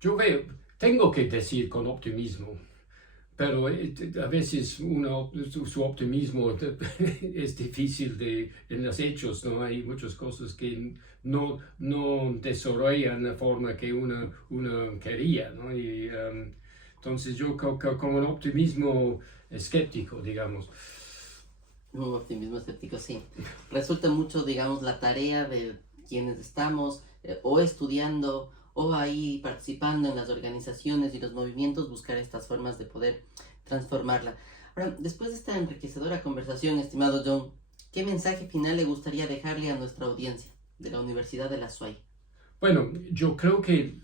Yo tengo que decir con optimismo, pero a veces su optimismo es difícil en los hechos, ¿no? Hay muchas cosas que no desarrollan la forma que uno quería, ¿no? Y, entonces yo con un optimismo escéptico, digamos. Un optimismo escéptico, sí. Resulta mucho, digamos, la tarea de quienes estamos o estudiando o ahí participando en las organizaciones y los movimientos, buscar estas formas de poder transformarla. Ahora, después de esta enriquecedora conversación, estimado John, ¿qué mensaje final le gustaría dejarle a nuestra audiencia de la Universidad de la SUAY? Bueno, yo creo que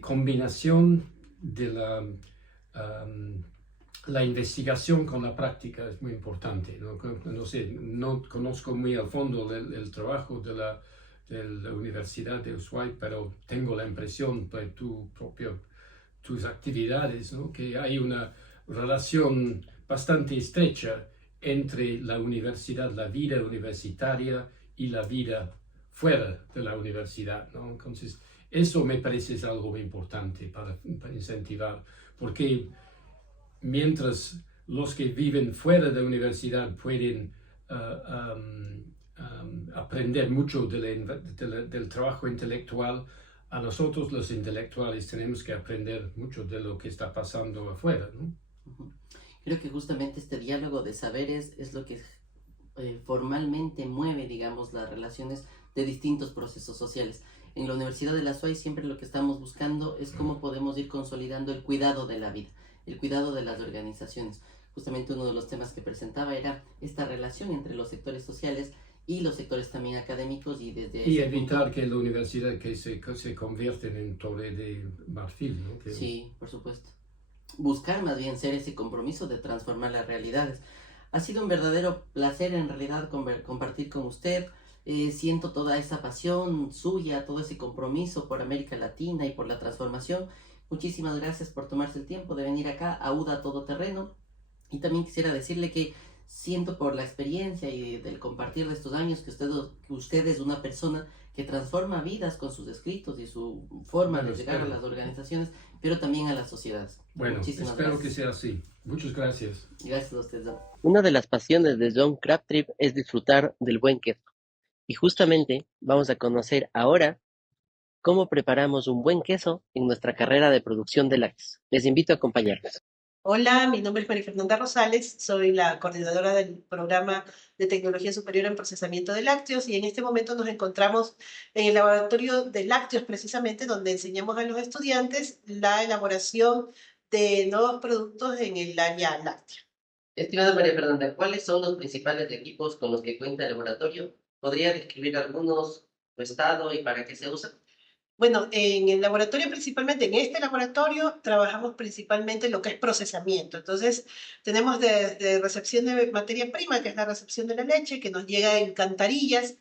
combinación de la investigación con la práctica es muy importante, ¿no? No sé, no conozco muy a fondo el trabajo de la Universidad de Ushuaia, pero tengo la impresión por tus actividades, ¿no? Que hay una relación bastante estrecha entre la universidad, la vida universitaria y la vida fuera de la universidad, ¿no? Entonces, eso me parece es algo muy importante para incentivar, porque mientras los que viven fuera de la universidad pueden aprender mucho del trabajo intelectual, a nosotros los intelectuales tenemos que aprender mucho de lo que está pasando afuera, ¿no? Creo que justamente este diálogo de saberes es lo que formalmente mueve, digamos, las relaciones de distintos procesos sociales. En la Universidad de la SUAY siempre lo que estamos buscando es cómo podemos ir consolidando el cuidado de la vida, el cuidado de las organizaciones. Justamente uno de los temas que presentaba era esta relación entre los sectores sociales y los sectores también académicos y desde Y ese evitar punto, que la universidad que se convierten en torre de marfil, ¿no? sí, por supuesto. Buscar más bien ser ese compromiso de transformar las realidades. Ha sido un verdadero placer en realidad compartir con usted. Siento toda esa pasión suya, todo ese compromiso por América Latina y por la transformación. Muchísimas gracias por tomarse el tiempo de venir acá a UDA Todoterreno. Y también quisiera decirle que siento por la experiencia y del compartir de estos años que usted es una persona que transforma vidas con sus escritos y su forma de llegar a las organizaciones, pero también a las sociedades. Bueno, Muchísimas espero gracias. que sea así. Muchas gracias. Gracias a usted, John. Una de las pasiones de John Crabtree es disfrutar del buen queso. Y justamente vamos a conocer ahora cómo preparamos un buen queso en nuestra carrera de producción de lácteos. Les invito a acompañarnos. Hola, mi nombre es María Fernanda Rosales, soy la coordinadora del programa de Tecnología Superior en Procesamiento de Lácteos y en este momento nos encontramos en el laboratorio de lácteos precisamente donde enseñamos a los estudiantes la elaboración de nuevos productos en el área láctea. Estimada María Fernanda, ¿cuáles son los principales equipos con los que cuenta el laboratorio? ¿Podría describir algunos, su estado y para qué se usan? Bueno, en el laboratorio principalmente, en este laboratorio, trabajamos principalmente lo que es procesamiento. Entonces, tenemos desde recepción de materia prima, que es la recepción de la leche, que nos llega en cantarillas,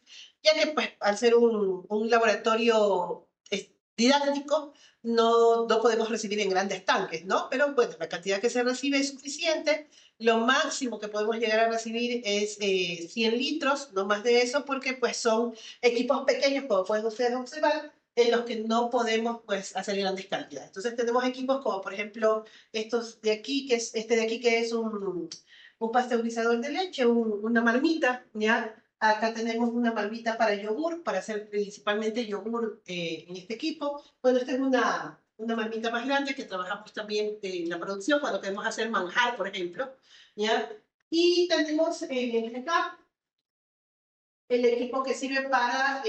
ya que pues, al ser un laboratorio didáctico, no podemos recibir en grandes tanques, ¿no? Pero bueno, la cantidad que se recibe es suficiente. Lo máximo que podemos llegar a recibir es 100 litros, no más de eso, porque pues son equipos pequeños, como pueden ustedes observar, en los que no podemos pues, hacer grandes cantidades. Entonces tenemos equipos como por ejemplo estos de aquí, que es este de aquí que es un pasteurizador de leche, una marmita, ¿ya? Acá tenemos una marmita para yogur, para hacer principalmente yogur en este equipo. Bueno, esta es una marmita más grande que trabajamos también en la producción cuando queremos hacer manjar, por ejemplo, ¿ya? Y tenemos acá el equipo que sirve para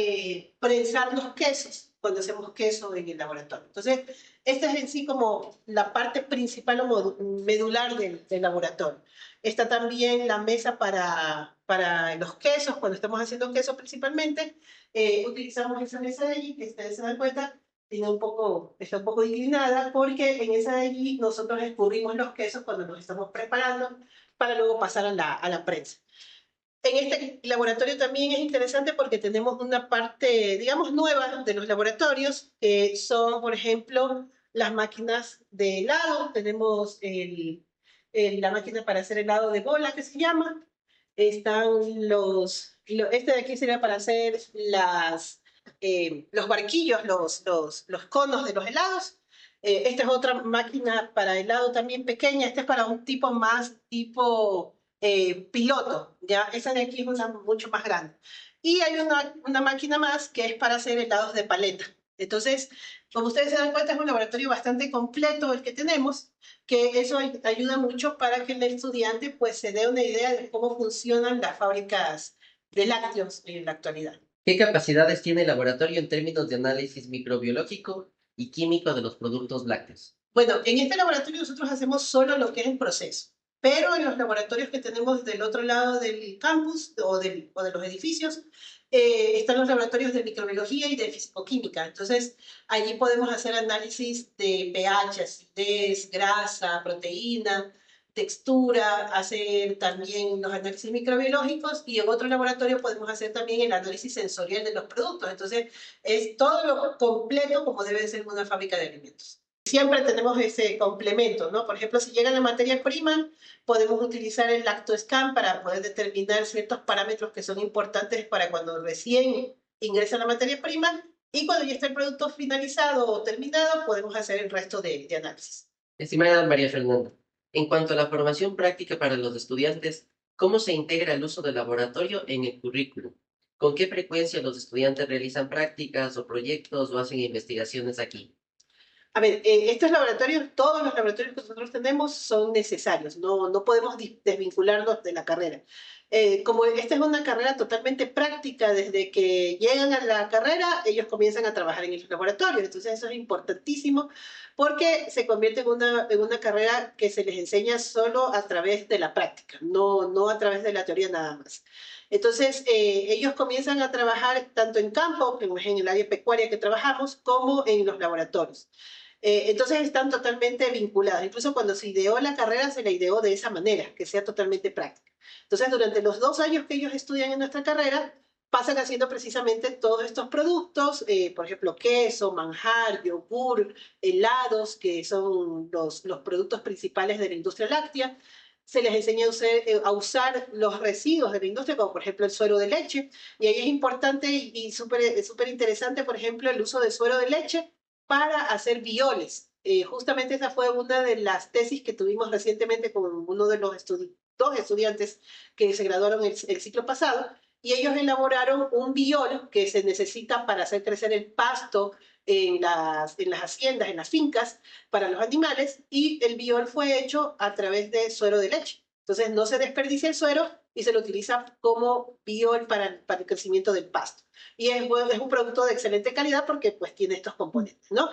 prensar los quesos cuando hacemos queso en el laboratorio. Entonces, esta es en sí como la parte principal o medular del laboratorio. Está también la mesa para los quesos, cuando estamos haciendo queso principalmente, utilizamos esa mesa de allí, que ustedes se dan cuenta, está un poco inclinada, porque en esa de allí nosotros escurrimos los quesos cuando los estamos preparando para luego pasar a la prensa. En este laboratorio también es interesante porque tenemos una parte, digamos, nueva de los laboratorios, que son, por ejemplo, las máquinas de helado. Tenemos la máquina para hacer helado de bola, que se llama. Están este de aquí sería para hacer los barquillos, los conos de los helados. Esta es otra máquina para helado también pequeña. Esta es para un tipo más tipo piloto, ¿ya? Esa de aquí es una mucho más grande. Y hay una máquina más que es para hacer helados de paleta. Entonces, como ustedes se dan cuenta, es un laboratorio bastante completo el que tenemos, que eso ayuda mucho para que el estudiante pues, se dé una idea de cómo funcionan las fábricas de lácteos en la actualidad. ¿Qué capacidades tiene el laboratorio en términos de análisis microbiológico y químico de los productos lácteos? Bueno, en este laboratorio nosotros hacemos solo lo que es el proceso. Pero en los laboratorios que tenemos del otro lado del campus o de los edificios, están los laboratorios de microbiología y de fisicoquímica. Entonces, allí podemos hacer análisis de pH, acidez, grasa, proteína, textura, hacer también los análisis microbiológicos y en otro laboratorio podemos hacer también el análisis sensorial de los productos. Entonces, es todo lo completo como debe ser una fábrica de alimentos. Siempre tenemos ese complemento, ¿no? Por ejemplo, si llega la materia prima, podemos utilizar el lactoscan para poder determinar ciertos parámetros que son importantes para cuando recién ingresa la materia prima y cuando ya está el producto finalizado o terminado, podemos hacer el resto de análisis. Estimada María Fernanda, en cuanto a la formación práctica para los estudiantes, ¿cómo se integra el uso del laboratorio en el currículum? ¿Con qué frecuencia los estudiantes realizan prácticas o proyectos o hacen investigaciones aquí? A ver, estos laboratorios, todos los laboratorios que nosotros tenemos son necesarios, no podemos desvincularnos de la carrera. Como esta es una carrera totalmente práctica, desde que llegan a la carrera, ellos comienzan a trabajar en los laboratorios, entonces eso es importantísimo porque se convierte en una carrera que se les enseña solo a través de la práctica, no a través de la teoría nada más. Entonces, ellos comienzan a trabajar tanto en campo, como es en el área pecuaria que trabajamos, como en los laboratorios. Entonces están totalmente vinculados. Incluso cuando se ideó la carrera, se la ideó de esa manera, que sea totalmente práctica. Entonces, durante los 2 años que ellos estudian en nuestra carrera, pasan haciendo precisamente todos estos productos, por ejemplo, queso, manjar, yogur, helados, que son los productos principales de la industria láctea. Se les enseña a usar los residuos de la industria, como por ejemplo el suero de leche. Y ahí es importante y súper interesante, por ejemplo, el uso del suero de leche para hacer bioles. Justamente esa fue una de las tesis que tuvimos recientemente con uno de los dos estudiantes que se graduaron el ciclo pasado, y ellos elaboraron un biol que se necesita para hacer crecer el pasto en las haciendas, en las fincas, para los animales, y el biol fue hecho a través de suero de leche. Entonces no se desperdicia el suero y se lo utiliza como biol para el crecimiento del pasto. Y es un producto de excelente calidad porque pues tiene estos componentes, ¿no?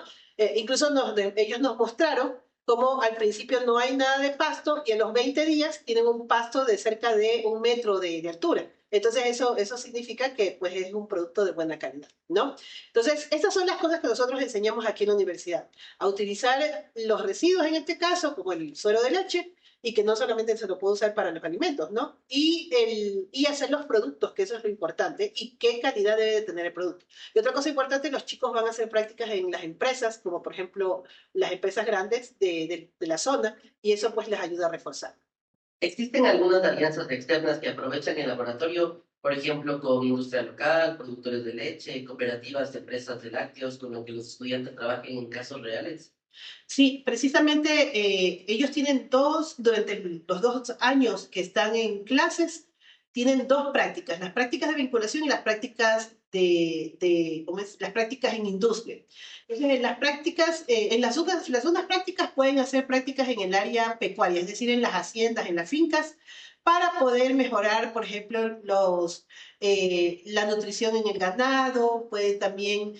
Incluso ellos nos mostraron cómo al principio no hay nada de pasto y a los 20 días tienen un pasto de cerca de 1 metro de altura. Entonces eso significa que pues es un producto de buena calidad, ¿no? Entonces estas son las cosas que nosotros enseñamos aquí en la universidad, a utilizar los residuos en este caso, como el suero de leche, y que no solamente se lo puede usar para los alimentos, ¿no? Y hacer los productos, que eso es lo importante, y qué calidad debe de tener el producto. Y otra cosa importante, los chicos van a hacer prácticas en las empresas, como por ejemplo las empresas grandes de la zona, y eso pues les ayuda a reforzar. ¿Existen algunas alianzas externas que aprovechan el laboratorio, por ejemplo, con industria local, productores de leche, cooperativas de empresas de lácteos, con lo que los estudiantes trabajen en casos reales? Sí, precisamente ellos tienen durante los 2 años que están en clases, tienen dos prácticas, las prácticas de vinculación y las prácticas ¿cómo es? Las prácticas en industria. Entonces, en las prácticas, en las segundas prácticas pueden hacer prácticas en el área pecuaria, es decir, en las haciendas, en las fincas, para poder mejorar, por ejemplo, la nutrición en el ganado, pueden también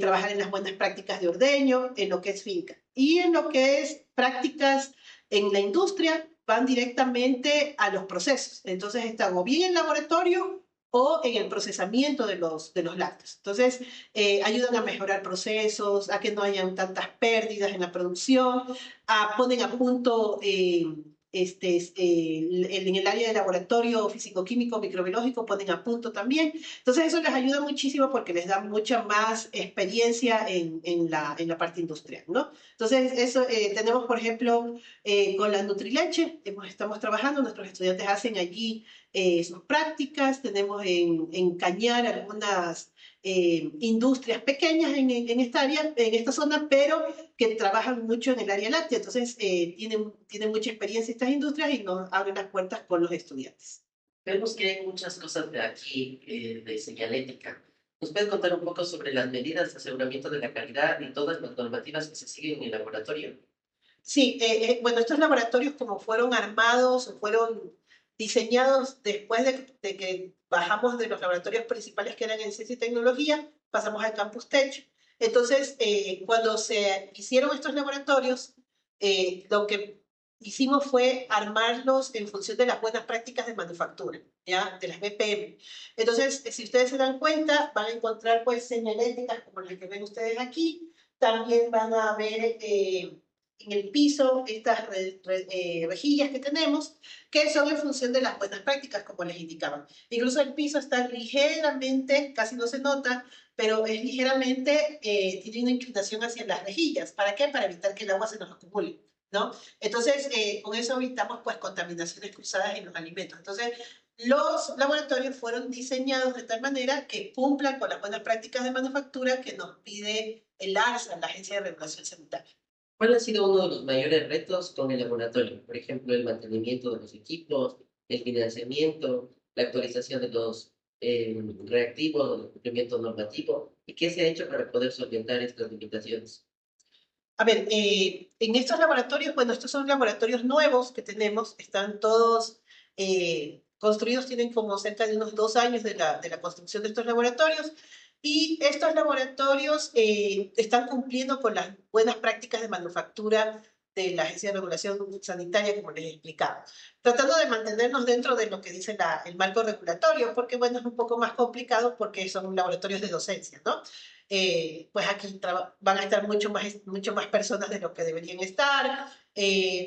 trabajar en las buenas prácticas de ordeño, en lo que es finca. Y en lo que es prácticas en la industria, van directamente a los procesos. Entonces están o bien en laboratorio o en el procesamiento de los lácteos. Entonces, ayudan a mejorar procesos, a que no hayan tantas pérdidas en la producción, ponen a punto en el área de laboratorio físico-químico, microbiológico, ponen a punto también. Entonces, eso les ayuda muchísimo porque les da mucha más experiencia en la parte industrial, ¿no? Entonces, eso tenemos, por ejemplo, con la Nutrileche, estamos trabajando, nuestros estudiantes hacen allí sus prácticas, tenemos en Cañar algunas industrias pequeñas en esta área, en esta zona, pero que trabajan mucho en el área láctea, entonces tienen mucha experiencia estas industrias y nos abren las puertas con los estudiantes. Vemos que hay muchas cosas de aquí de señalética. ¿Nos puedes contar un poco sobre las medidas de aseguramiento de la calidad y todas las normativas que se siguen en el laboratorio? Sí, bueno, estos laboratorios como fueron armados o fueron diseñados después de que bajamos de los laboratorios principales que eran en ciencia y tecnología, pasamos al Campus Tech. Entonces, cuando se hicieron estos laboratorios, lo que hicimos fue armarlos en función de las buenas prácticas de manufactura, ¿ya? De las BPM. Entonces, si ustedes se dan cuenta, van a encontrar pues señaléticas como las que ven ustedes aquí. También van a ver en el piso estas rejillas que tenemos, que son en función de las buenas prácticas, como les indicaban. Incluso el piso está ligeramente, casi no se nota, pero es ligeramente, tiene una inclinación hacia las rejillas. ¿Para qué? Para evitar que el agua se nos acumule, ¿no? Entonces, con eso evitamos pues contaminaciones cruzadas en los alimentos. Entonces, los laboratorios fueron diseñados de tal manera que cumplan con las buenas prácticas de manufactura que nos pide el ARSA, la Agencia de Regulación Sanitaria. ¿Cuál ha sido uno de los mayores retos con el laboratorio? Por ejemplo, el mantenimiento de los equipos, el financiamiento, la actualización de los reactivos, el cumplimiento normativo. ¿Y qué se ha hecho para poder solventar estas limitaciones? A ver, en estos laboratorios, bueno, estos son laboratorios nuevos que tenemos, están todos construidos, tienen como cerca de unos 2 años de la construcción de estos laboratorios, y estos laboratorios están cumpliendo con las buenas prácticas de manufactura de la Agencia de Regulación Sanitaria, como les explicaba, tratando de mantenernos dentro de lo que dice el marco regulatorio, porque bueno, es un poco más complicado porque son laboratorios de docencia, ¿no? Pues aquí van a estar mucho más personas de lo que deberían estar.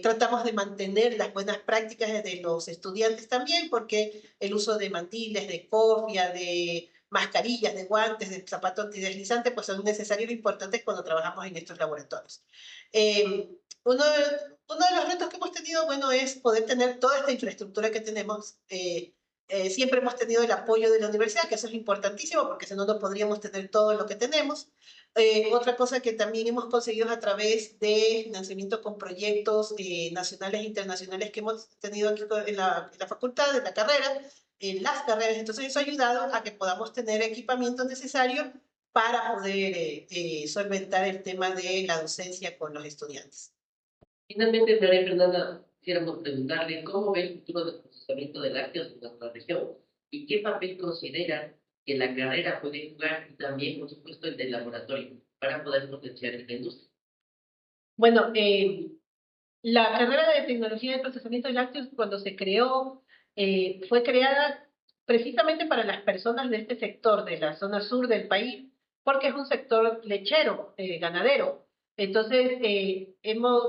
Tratamos de mantener las buenas prácticas de los estudiantes también, porque el uso de mantiles, de cofia, de mascarillas, de guantes, de zapatos antideslizantes, pues son necesarios e importantes cuando trabajamos en estos laboratorios. Uno de los retos que hemos tenido, bueno, es poder tener toda esta infraestructura que tenemos. Siempre hemos tenido el apoyo de la universidad, que eso es importantísimo, porque si no, no podríamos tener todo lo que tenemos. Otra cosa que también hemos conseguido a través de financiamiento con proyectos nacionales e internacionales que hemos tenido aquí en la facultad, en la carrera, en las carreras. Entonces, eso ha ayudado a que podamos tener equipamiento necesario para poder solventar el tema de la docencia con los estudiantes. Finalmente, María Fernanda, quisiéramos preguntarle cómo ve el futuro del procesamiento de lácteos en nuestra región y qué papel considera que la carrera puede jugar y también, por supuesto, el del laboratorio para poder potenciar esta industria. Bueno, la carrera de tecnología de procesamiento de lácteos, cuando se creó, fue creada precisamente para las personas de este sector, de la zona sur del país, porque es un sector lechero, ganadero. Entonces,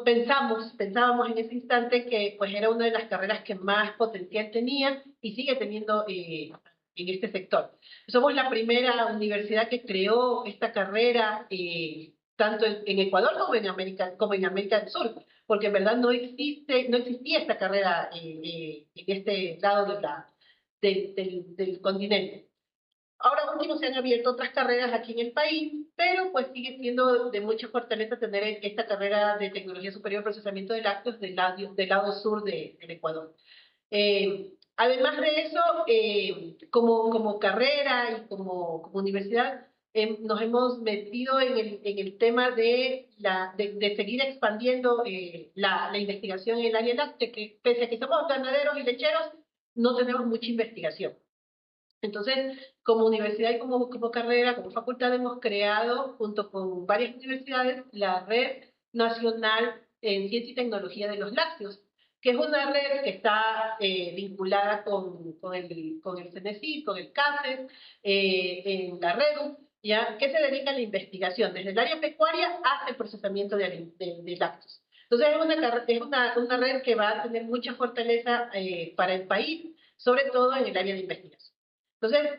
pensábamos en ese instante que pues, era una de las carreras que más potencial tenía y sigue teniendo en este sector. Somos la primera universidad que creó esta carrera, tanto en Ecuador como en América del Sur, porque en verdad no existía esta carrera en este lado del continente. Ahora último se han abierto otras carreras aquí en el país, pero pues sigue siendo de mucha fortaleza tener esta carrera de tecnología superior de procesamiento de lácteos del lado sur del Ecuador. Además de eso, como carrera y como universidad, nos hemos metido en el tema de seguir expandiendo la investigación en el área láctea, que pese a que somos ganaderos y lecheros, no tenemos mucha investigación. Entonces, como universidad y como carrera, como facultad, hemos creado, junto con varias universidades, la Red Nacional en Ciencia y Tecnología de los Lácteos, que es una red que está vinculada con el CENESID, con el CACES, en la REDU, ¿ya? Que se dedica a la investigación, desde el área pecuaria hasta el procesamiento de lácteos. Entonces, es una red que va a tener mucha fortaleza para el país, sobre todo en el área de investigación. Entonces,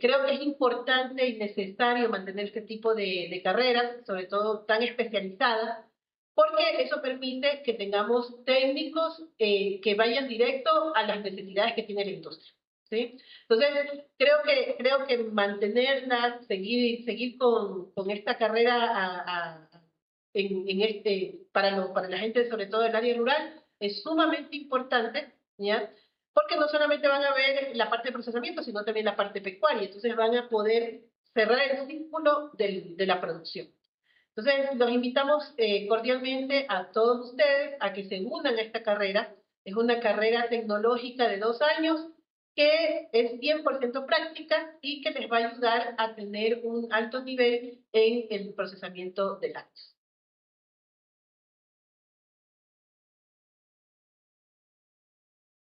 creo que es importante y necesario mantener este tipo de carreras, sobre todo tan especializadas, porque eso permite que tengamos técnicos que vayan directo a las necesidades que tiene la industria, ¿sí? Entonces, creo que mantenerla, seguir con esta carrera para la gente, sobre todo del área rural, es sumamente importante, ¿ya? Porque no solamente van a ver la parte de procesamiento, sino también la parte pecuaria. Entonces van a poder cerrar el círculo de la producción. Entonces los invitamos cordialmente a todos ustedes a que se unan a esta carrera. Es una carrera tecnológica de 2 años que es 100% práctica y que les va a ayudar a tener un alto nivel en el procesamiento de lácteos.